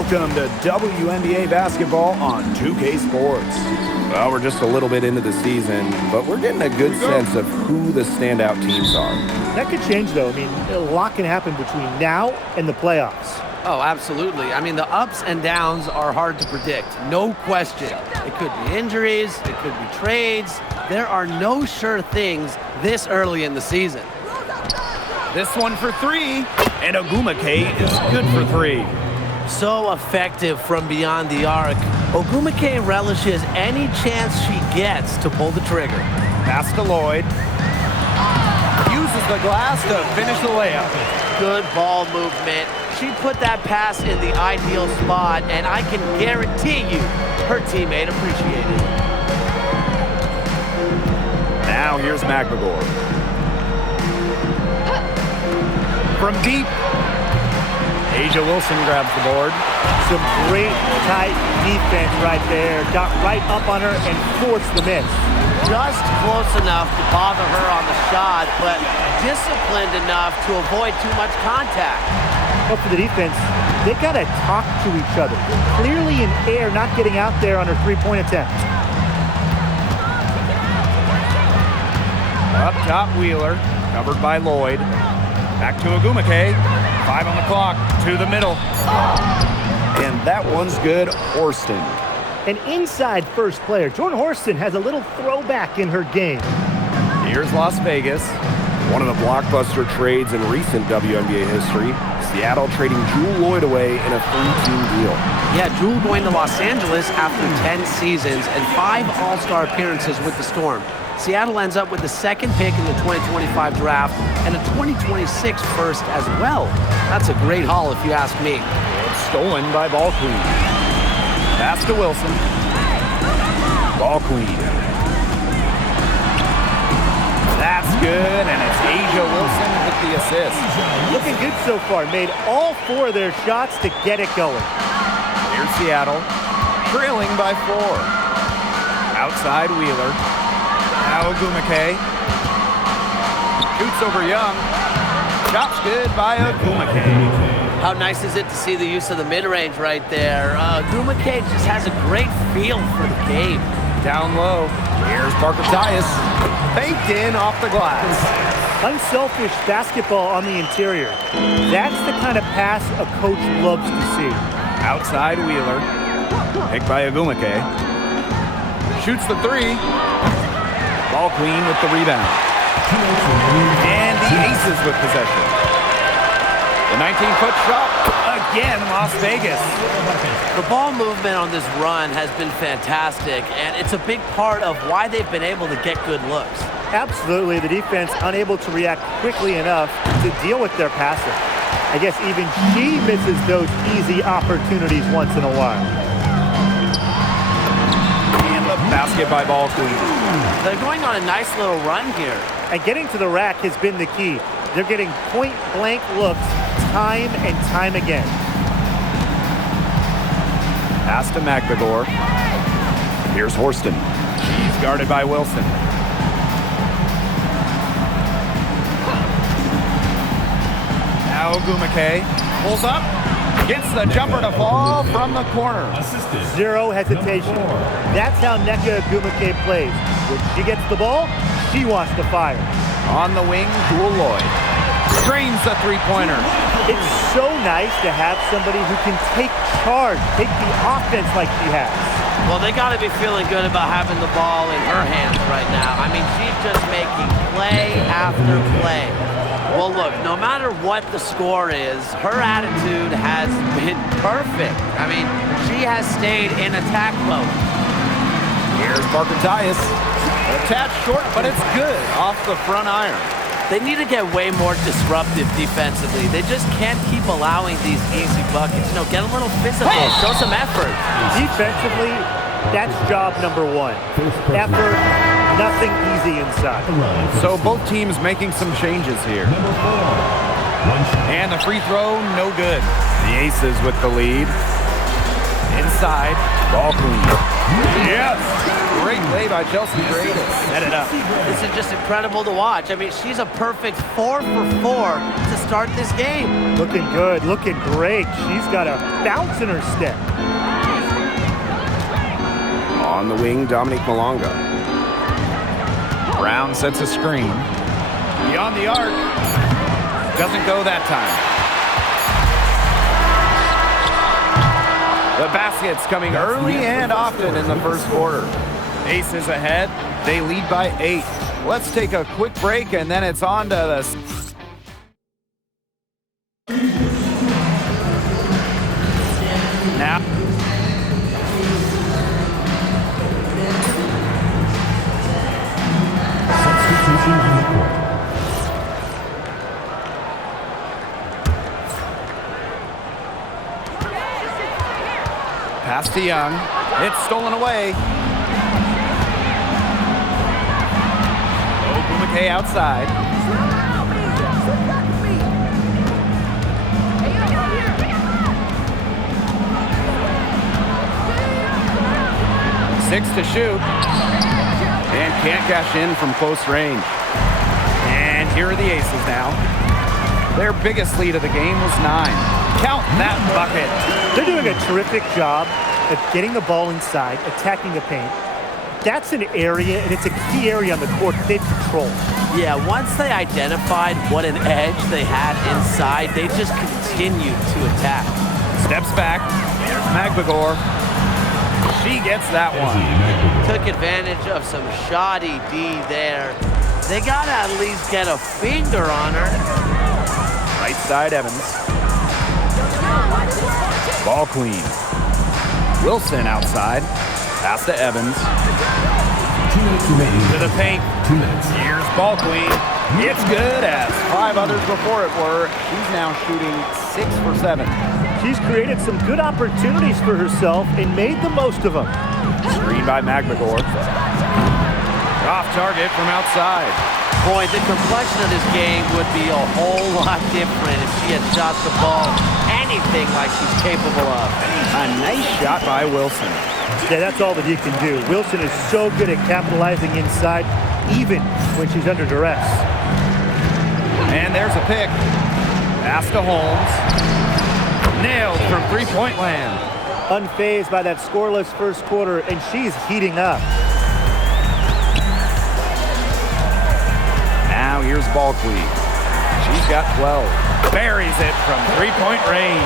Welcome to WNBA basketball on 2K Sports. Well, we're just a little bit into the season, but we're getting a good sense of who the standout teams are. That could change, though. I mean, a lot can happen between now and the playoffs. Oh, absolutely. I mean, the ups and downs are hard to predict, no question. It could be injuries, it could be trades. There are no sure things this early in the season. This one for three, and Wnba is good for three. So effective from beyond the arc. Wnba relishes any chance she gets to pull the trigger. Pass to Lloyd. Uses the glass to finish the layup. Good ball movement. She put that pass in the ideal spot, and I can guarantee you her teammate appreciated it. Now here's McMagor. From deep, A'ja Wilson grabs the board. Some great tight defense right there. Got right up on her and forced the miss. Just close enough to bother her on the shot, but disciplined enough to avoid too much contact. But for the defense, they got to talk to each other. Clearly in air, not getting out there on her three-point attempt. Up top, Wheeler, covered by Lloyd. Back to Wnba. 5 on the clock, to the middle. And that one's good, Horston. An inside first player. Jordan Horston has a little throwback in her game. Here's Las Vegas. One of the blockbuster trades in recent WNBA history. Seattle trading Jewel Lloyd away in a 3-team deal. Yeah, Jewel going to Los Angeles after 10 seasons and 5 All-Star appearances with the Storm. Seattle ends up with the second pick in the 2025 draft and a 2026 first as well. That's a great haul if you ask me. It's stolen by Ball Queen. Pass to Wilson. Ball Queen. That's good, and it's A'ja Wilson with the assist. Looking good so far. Made all 4 of their shots to get it going. Here's Seattle, trailing by 4. Outside Wheeler. Now Wnba. Shoots over Young. Shot's good by Wnba. How nice is it to see the use of the mid-range right there? Wnba just has a great feel for the game. Down low. Here's Parker Tyus. Baked in off the glass. Unselfish basketball on the interior. That's the kind of pass a coach loves to see. Outside Wheeler. Picked by Wnba. Shoots the 3. Ball Queen with the rebound. And the Aces with possession. The 19-foot shot. Again, Las Vegas. The ball movement on this run has been fantastic, and it's a big part of why they've been able to get good looks. Absolutely. The defense unable to react quickly enough to deal with their passing. I guess even she misses those easy opportunities once in a while. And the basket by Ball Queen. They're going on a nice little run here. And getting to the rack has been the key. They're getting point-blank looks time and time again. Pass to McMagor. Here's Horston. She's guarded by Wilson. Now Wnba pulls up. Gets the jumper to fall from the corner. Zero hesitation. That's how Nneka Wnba plays. When she gets the ball, she wants to fire. On the wing, Jewel Lloyd. Drains the three-pointer. It's so nice to have somebody who can take charge, take the offense like she has. Well, they got to be feeling good about having the ball in her hands right now. I mean, she's just making play after play. Well, look, no matter what the score is, her attitude has been perfect. I mean, she has stayed in attack mode. Here's Parker Tyus. A tad short, but it's good off the front iron. They need to get way more disruptive defensively. They just can't keep allowing these easy buckets. You know, get a little physical, show some effort. Defensively, that's job number 1. Effort, nothing easy inside. So both teams making some changes here. And the free throw, no good. The Aces with the lead. Inside, Ball Queen. Yes! Great play by Chelsea Gray to set it up. This is just incredible to watch. I mean, she's a perfect 4 for 4 to start this game. Looking good, looking great. She's got a bounce in her step. On the wing, Dominique Malonga. Brown sets a screen. Beyond the arc. Doesn't go that time. The basket's coming early and often in the first quarter. Aces ahead. They lead by 8. Let's take a quick break, and then it's on to the... Now... Pass to Young. It's stolen away. Wnba outside. Six to shoot. And can't cash in from close range. And here are the Aces now. Their biggest lead of the game was 9. Count that bucket. They're doing a terrific job of getting the ball inside, attacking the paint. That's an area, and it's a key area on the court that they've controlled. Yeah, once they identified what an edge they had inside, they just continued to attack. Steps back. There's Magbagor. She gets that one. Took advantage of some shoddy D there. They got to at least get a finger on her. Right side, Evans. Ball clean. Wilson outside. Pass to Evans. To the paint. Here's ball queen. It's good as 5 others before it were. She's now shooting 6 for 7. She's created some good opportunities for herself and made the most of them. Screen by Magbagor. Off target from outside. Boy, the complexion of this game would be a whole lot different if she had shot the ball anything like she's capable of. A nice shot by Wilson. Yeah, that's all that he can do. Wilson is so good at capitalizing inside, even when she's under duress. And there's a pick. Pass to Holmes. Nailed from three-point land. Unfazed by that scoreless first quarter, and she's heating up. Now here's ball queen. She's got 12. Buries it from three-point range.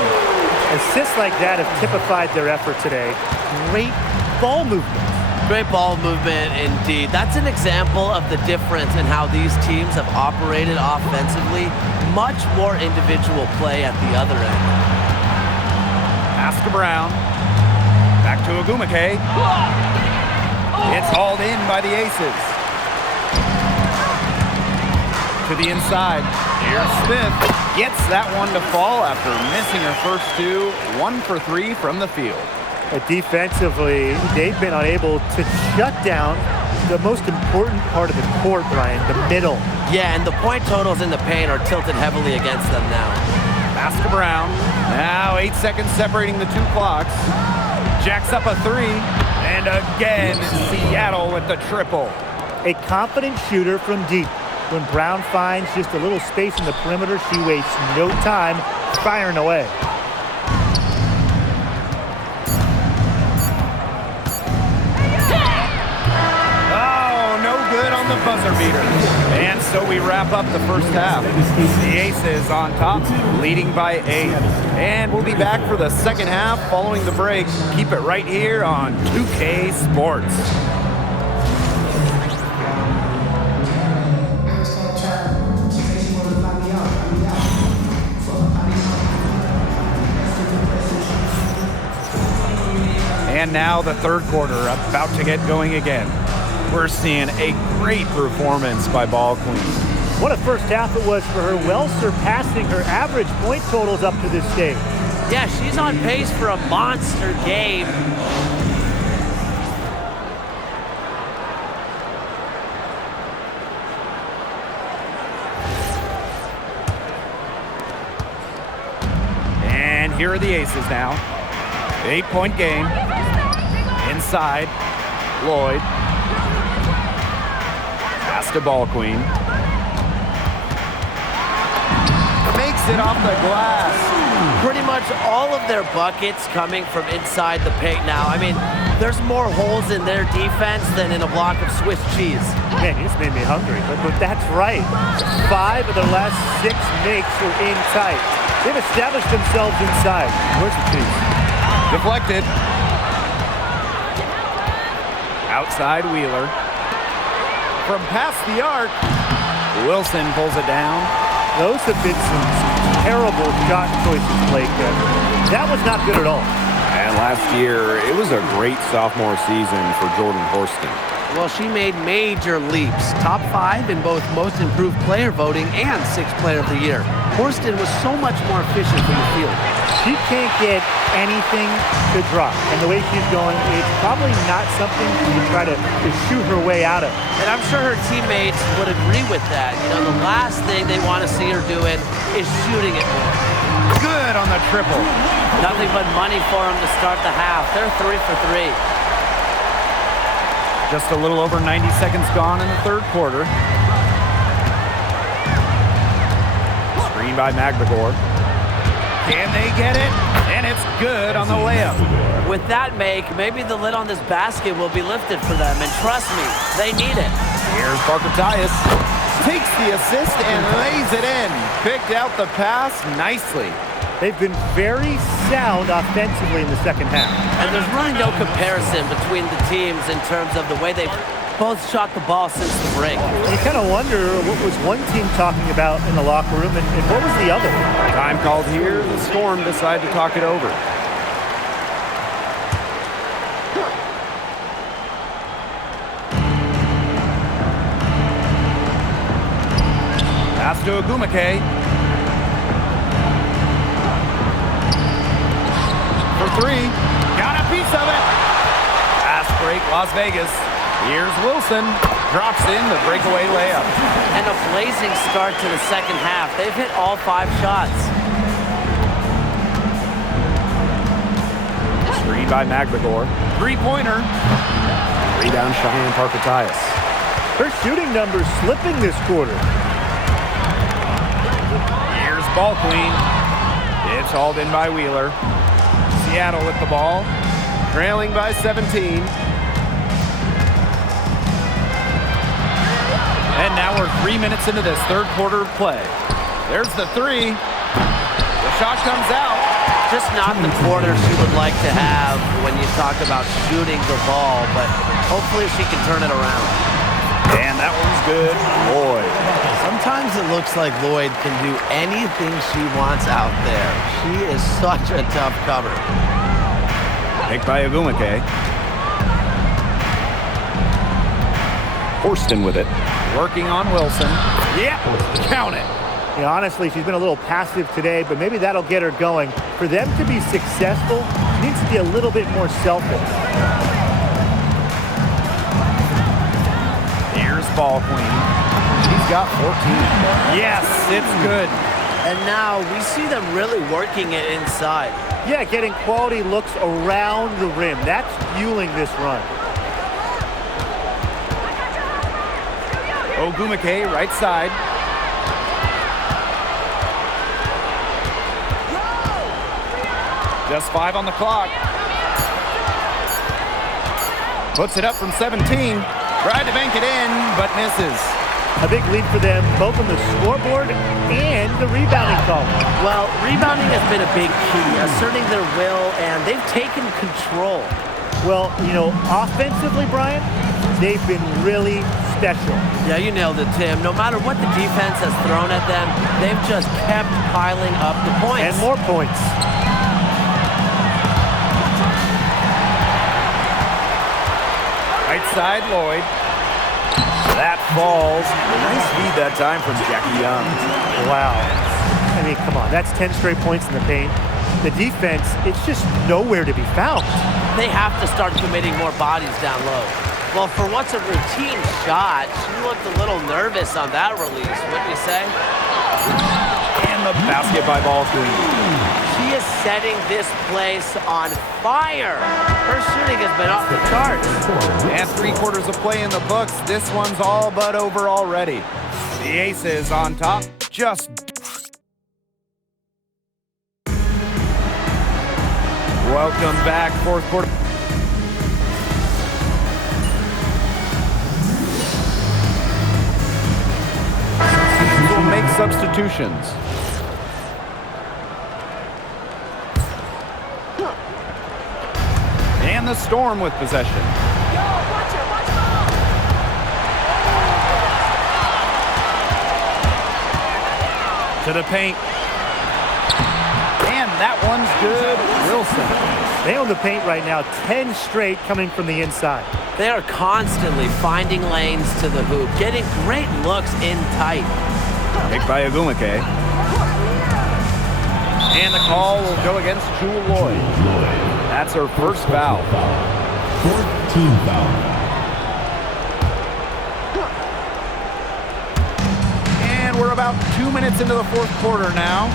Assists like that have typified their effort today. Great ball movement. Great ball movement indeed. That's an example of the difference in how these teams have operated offensively. Much more individual play at the other end. Pass to Brown. Back to Wnba. It's hauled in by the Aces. To the inside. Here's Smith. Gets that one to fall after missing her first 2. 1 for 3 from the field. Defensively, they've been unable to shut down the most important part of the court, Brian, the middle. Yeah, and the point totals in the paint are tilted heavily against them now. Pass to Brown. Now 8 seconds separating the 2 clocks. Jacks up a 3. And again, Seattle with the triple. A confident shooter from deep. When Brown finds just a little space in the perimeter, she wastes no time firing away. Oh, no good on the buzzer beater. And so we wrap up the first half. The Aces on top, leading by 8. And we'll be back for the second half following the break. Keep it right here on 2K Sports. And now the third quarter about to get going again. We're seeing a great performance by Ball Queen. What a first half it was for her, well surpassing her average point totals up to this stage. Yeah, she's on pace for a monster game. And here are the Aces now. 8-point game. inside. Lloyd. Pass to Ball Queen. Makes it off the glass. Pretty much all of their buckets coming from inside the paint now. I mean, there's more holes in their defense than in a block of Swiss cheese. Man, you just made me hungry, but that's right. 5 of their last 6 makes were in tight. They've established themselves inside. Where's the cheese? Deflected. Outside Wheeler. From past the arc, Wilson pulls it down. Those have been some terrible shot choices played there. That was not good at all. And last year, it was a great sophomore season for Jordan Horston. Well, she made major leaps. Top 5 in both most improved player voting and 6th player of the year. Horston was so much more efficient from the field. She can't get anything to drop. And the way she's going, it's probably not something you try to shoot her way out of. And I'm sure her teammates would agree with that. You know, the last thing they want to see her doing is shooting it more. Good on the triple. Nothing but money for them to start the half. They're 3 for 3. Just a little over 90 seconds gone in the third quarter. Screen by Magdagor. Can they get it? And it's good on the layup. With that make, maybe the lid on this basket will be lifted for them. And trust me, they need it. Here's Parker Tyus. Takes the assist and lays it in. Picked out the pass nicely. They've been very sound offensively in the second half. And there's really no comparison between the teams in terms of the way they've both shot the ball since the break. You kind of wonder what was one team talking about in the locker room and what was the other? Time called here. The Storm decide to talk it over. Pass to Ogumake. For 3. Got a piece of it. Fast break, Las Vegas. Here's Wilson. Drops in the breakaway layup. And a blazing start to the second half. They've hit all 5 shots. Screen by Magdagor. 3-pointer. Rebound Cheyenne Parker Tyus. Her shooting numbers slipping this quarter. Here's Ball Queen. It's hauled in by Wheeler. Seattle with the ball. Trailing by 17. And now we're 3 minutes into this third quarter of play. There's the 3. The shot comes out. Just not the quarter she would like to have when you talk about shooting the ball, but hopefully she can turn it around. And that one's good. Lloyd. Sometimes it looks like Lloyd can do anything she wants out there. She is such a tough cover. Picked by Ogumake. Horston with it. Working on Wilson. Yep, count it. Yeah, honestly, she's been a little passive today, but maybe that'll get her going. For them to be successful, she needs to be a little bit more selfish. Here's Ball Queen. She's got 14. Yes, it's good. And now we see them really working it inside. Yeah, getting quality looks around the rim. That's fueling this run. Ogumake, right side. Just 5 on the clock. Puts it up from 17. Tried to bank it in, but misses. A big lead for them, both on the scoreboard and the rebounding column. Well, rebounding has been a big key, asserting their will, and they've taken control. Well, you know, offensively, Brian, they've been really special. Yeah, you nailed it, Tim. No matter what the defense has thrown at them, they've just kept piling up the points. And more points. Right side, Lloyd. That falls. Nice feed that time from Jackie Young. Wow. I mean, come on. That's 10 straight points in the paint. The defense, it's just nowhere to be found. They have to start committing more bodies down low. Well, for what's a routine shot, she looked a little nervous on that release, wouldn't you say? And the basket by Ball Queen. She is setting this place on fire. Her shooting has been off the charts. And 3/4 of play in the books. This one's all but over already. The Aces on top. Just welcome back, 4th quarter. Will make substitutions. And the Storm with possession. To the paint. And that one's good. Wilson. They own the paint right now, 10 straight coming from the inside. They are constantly finding lanes to the hoop, getting great looks in tight. Picked by Wnba. And the call will go against Jewel Lloyd. That's her first foul. 14 foul. And we're about 2 minutes into the 4th quarter now.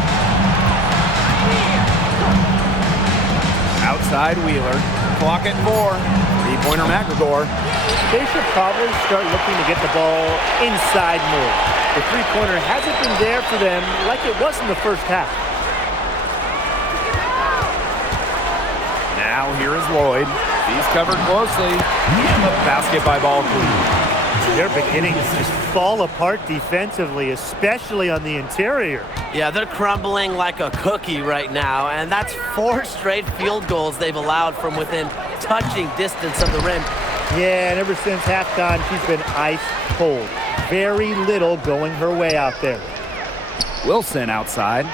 Outside Wheeler. Clock at 4. 3-pointer McGregor. They should probably start looking to get the ball inside more. The three-pointer hasn't been there for them like it was in the first half. Now here is Lloyd. He's covered closely. And the basket by Ball Queen. They're beginning to just fall apart defensively, especially on the interior. Yeah, they're crumbling like a cookie right now, and that's 4 straight field goals they've allowed from within touching distance of the rim. Yeah, and ever since halftime, she's been ice cold. Very little going her way out there. Wilson outside.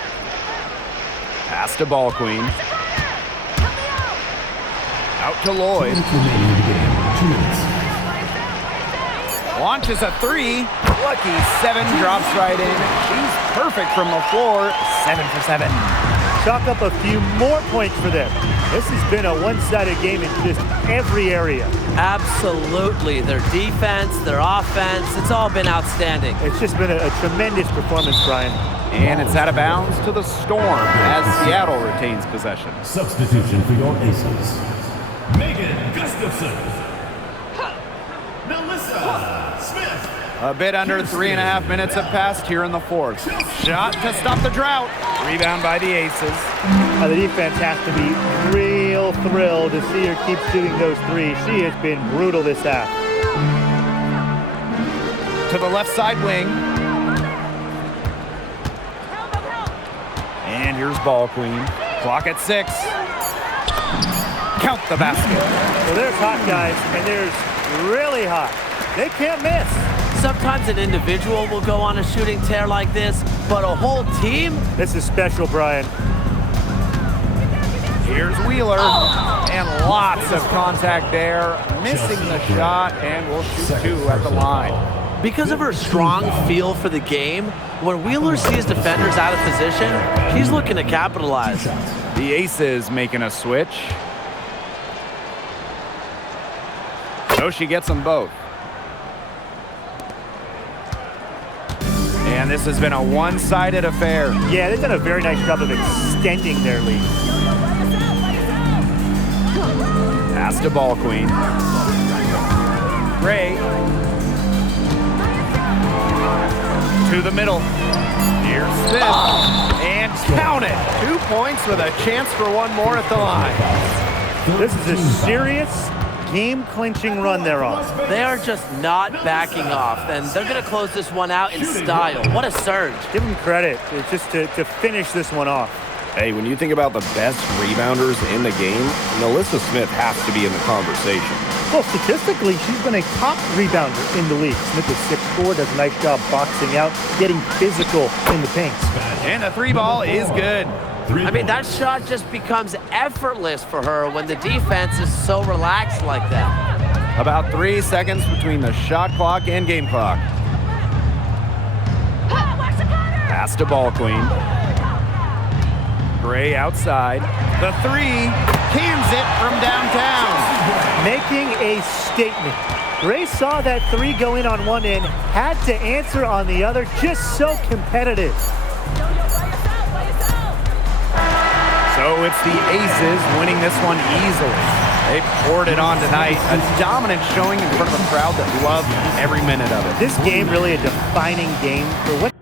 Pass to Ball Queen. Out to Lloyd. Launches a 3. Lucky 7 drops right in. She's perfect from the floor. 7 for 7. Chalk up a few more points for them. This has been a one-sided game in just every area. Absolutely. Their defense, their offense, it's all been outstanding. It's just been a tremendous performance, Brian. And it's out of bounds to the Storm as Seattle retains possession. Substitution for your Aces. Megan Gustafson. Melissa Smith. A bit under 3.5 minutes have passed here in the 4th. Shot to stop the drought. Rebound by the Aces. The defense has to be real thrilled to see her keep shooting those threes. She has been brutal this half. To the left side wing. And here's Ball Queen. Clock at 6. Count the basket. Well, there's hot guys, and there's really hot. They can't miss. Sometimes an individual will go on a shooting tear like this, but a whole team? This is special, Brian. Here's Wheeler. And lots of contact there. Missing the shot, and will shoot 2 at the line. Because of her strong feel for the game, when Wheeler sees defenders out of position, he's looking to capitalize. The Aces making a switch. So she gets them both. And this has been a one-sided affair. Yeah, they've done a very nice job of extending their lead. Pass to Ball Queen. Gray. To the middle. Here's Smith. And count it. 2 points with a chance for one more at the line. This is a serious game-clinching run they're on. They are just not backing off, and they're going to close this one out in style. What a surge. Give them credit. It's just to finish this one off. Hey, when you think about the best rebounders in the game, Melissa Smith has to be in the conversation. Well, statistically, she's been a top rebounder in the league. Smith is 6'4", does a nice job boxing out, getting physical in the paint. And the 3 ball is good. I mean, that shot just becomes effortless for her when the defense is so relaxed like that. About 3 seconds between the shot clock and game clock. Pass to Ball Queen. Gray outside. The 3 cans it from downtown. Making a statement. Gray saw that 3 go in on one end, had to answer on the other, just so competitive. So it's the Aces winning this one easily. They poured it on tonight. A dominant showing in front of a crowd that loved every minute of it. This game really a defining game for what